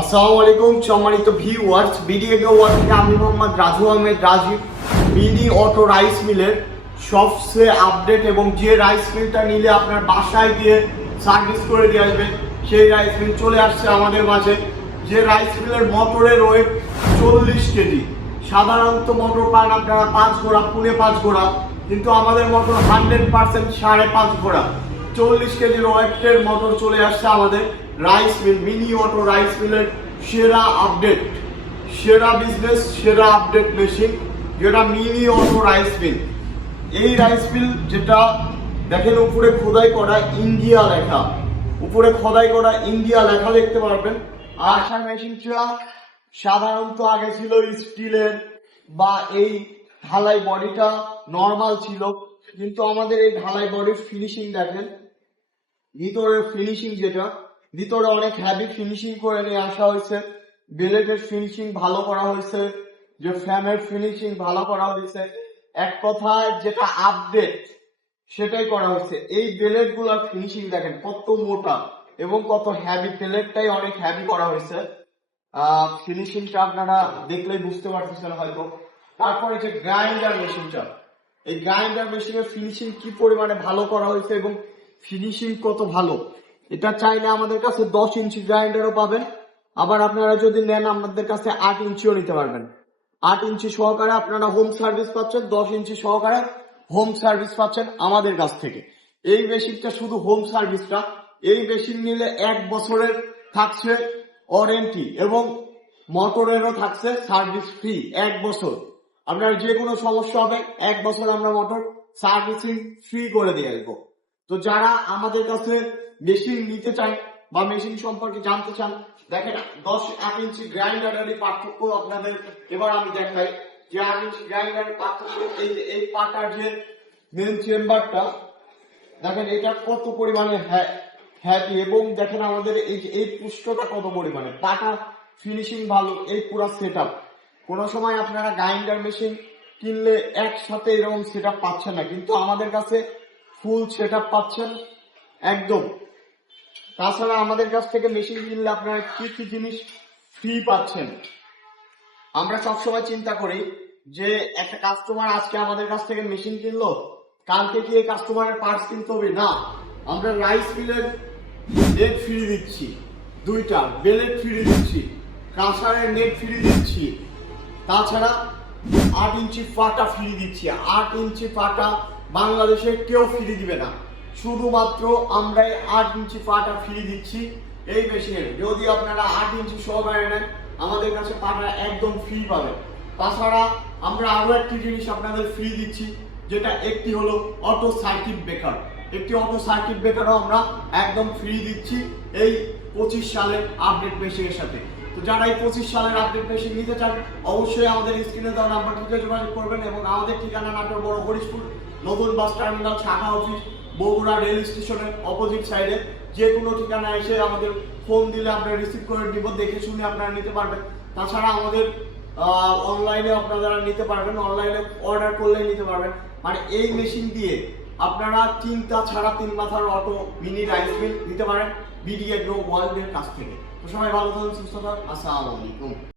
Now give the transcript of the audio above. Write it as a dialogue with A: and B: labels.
A: আসসালামু আলাইকুম, সম্মানিত ভিউয়ার্স ভিডিও ওয়ার থেকে আমি Mohammad Raju Ahmed Rajib. Mini auto rice মিলের সবচেয়ে আপডেট এবং যে রাইস মিলটা নিলে আপনার বাসায় গিয়ে সার্ভিস করে দিয়ে আসবে, সেই রাইস মিল চলে আসছে আমাদের মাঝে। যে রাইস মিলের মোটরের ওয়েট চল্লিশ কেজি। সাধারণত মোটর পান আপনারা পাঁচ ঘোড়া পুনে পাঁচ ঘোড়া কিন্তু আমাদের মোটর হান্ড্রেড পার্সেন্ট সাড়ে পাঁচ ঘোড়া চল্লিশ কেজির ওয়েটের মোটর চলে আসছে আমাদের rice mill, mini auto rice মিলের সেরা আপডেট। সেরা বিজনেস সেরা আপডেট মেশিন যেটা মিনি অটো রাইস মিল। এই রাইস মিল যেটা দেখেন উপরে খোদাই করা ইন্ডিয়া লেখা। উপরে খোদাই করা ইন্ডিয়া লেখা দেখতে পারবেন। আশা মেশিনটা সাধারণত আগে ছিল স্টিলের বা এই ঢালাই বডিটা নর্মাল ছিল। কিন্তু আমাদের এই ঢালাই বডির ফিনিশিং দেখেন। ভিতরের ফিনিশিং যেটা, ভিতরে অনেক হ্যাভি ফিনিশিং করে নিয়ে আসা হয়েছে। বেলেটের ফিনিশিং ভালো করা হয়েছে, যে ফ্যানের ফিনিশিং ভালো করা হয়েছে। এক কথায় যেটা আপডেট সেটাই করা হয়েছে। এই বেলেটগুলার ফিনিশিং দেখেন, কত মোটা এবং কত হ্যাভি বেলেটটাই অনেক হ্যাভি করা হয়েছে। ফিনিশিংটা আপনারা দেখলেই বুঝতে পারতেছেন হয়তো। তারপরে যে গ্রাইন্ডার মেশিনটা এই গ্রাইন্ডার মেশিনের ফিনিশিং কি পরিমাণে ভালো করা হয়েছে এবং ফিনিশিং কত ভালো? এটা চাইলে আমাদের কাছে দশ ইঞ্চি গ্রাইন্ডারও পাবেন। আবার আপনারা যদি নেন, আমাদের কাছে আট ইঞ্চিও নিতে পারবেন। আট ইঞ্চি সহকারে আপনারা হোম সার্ভিস পাচ্ছেন, দশ ইঞ্চি সহকারে হোম সার্ভিস পাচ্ছেন আমাদের কাছ থেকে। এই মেশিনটা শুধু হোম সার্ভিসটা এই মেশিন নিলে এক বছরের থাকছে ওয়ারেন্টি এবং মোটরেরও থাকছে সার্ভিস ফ্রি এক বছর। আপনার যে কোনো সমস্যা হবে, এক বছর আমরা মোটর সার্ভিসিং ফ্রি করে দিয়ে আসব। তো যারা আমাদের কাছে মেশিন নিতে চান বা মেশিন সম্পর্কে জানতে চান, দেখেন, দশ এক ইঞ্চি গ্রাইন্ডারের পার্থক্য আপনাদের এবার আমি দেখাই। যে এক ইঞ্চি গ্রাইন্ডারের পার্থক্য, এই এই পাটার যে মেন চেম্বারটা দেখেন, এটা কত পরিমাণে হ্যাপি এবং দেখেন আমাদের এই এই পুষ্টটা কত পরিমাণে। পাটা ফিনিশিং ভালো, এই পুরো সেট আপ কোনো সময় আপনারা গ্রাইন্ডার মেশিন কিনলে একসাথে এরকম সেট আপ পাচ্ছেন না, কিন্তু আমাদের কাছে ফুল সেট পাচ্ছেন একদম। তাছাড়া আমাদের কাছ থেকে মেশিন কিনলে আপনারা কি কি জিনিস ফ্রি পাচ্ছেন? আমরা সবসময় চিন্তা করি যে একটা কাস্টমার আজকে আমাদের কাছ থেকে মেশিন কিনলো, কালকে কি এই কাস্টমারের পার্টস কিনতে হবে? না। আমরা রাইস মিলের নেট ফ্রি দিচ্ছি, দুইটা বেলেট ফ্রি দিচ্ছি কাঁসারের নেট ফ্রি দিচ্ছি। তাছাড়া আট ইঞ্চি পাটা ফ্রি দিচ্ছি, আট ইঞ্চি পাটা বাংলাদেশে কেউ ফ্রি দিবে না। শুধুমাত্র আমরাই আট ইঞ্চি পাটা ফ্রি দিচ্ছি। এই মেশিনের যদি আপনারা আট ইঞ্চি সহকারে নেন, আমাদের কাছে পাটা একদম ফ্রি পাবেন তাছাড়া আমরা আরও একটি জিনিস আপনাদের ফ্রি দিচ্ছি, যেটা একটি হলো অটো সার্কিট ব্রেকার একটি অটো সার্কিট ব্রেকারও আমরা একদম ফ্রি দিচ্ছি এই পঁচিশ সালের আপডেট মেশিনের সাথে। তো যারা এই পঁচিশ সালের আপডেট মেশিন নিতে চান, অবশ্যই আমাদের স্ক্রিনে দেওয়া নাম্বারটিতে যোগাযোগ করবেন এবং আমাদের ঠিকানা নাটোর বড় হরিশপুর। নতুন বাস টার্মিনাল শাখা অফিস, বগুড়া রেল স্টেশনের অপোজিট সাইডে যে কোনো ঠিকানা এসে আমাদের ফোন দিলে আপনারা রিসিভ করে নিব, দেখে শুনে আপনারা নিতে পারবেন। তাছাড়া আমাদের অনলাইনে আপনারা নিতে পারবেন অনলাইনে অর্ডার করলেই নিতে পারবেন। মানে এই মেশিন দিয়ে আপনারা চিন্তা ছাড়া তিন মাথার অটো মিনি রাইস মিল নিতে পারেন বিডিএ গ্রো ওয়ার্ল্ডের কাছ থেকে। তো সবাই ভালো থাকুন, সুস্থ থাকুন, আসসালামু আলাইকুম।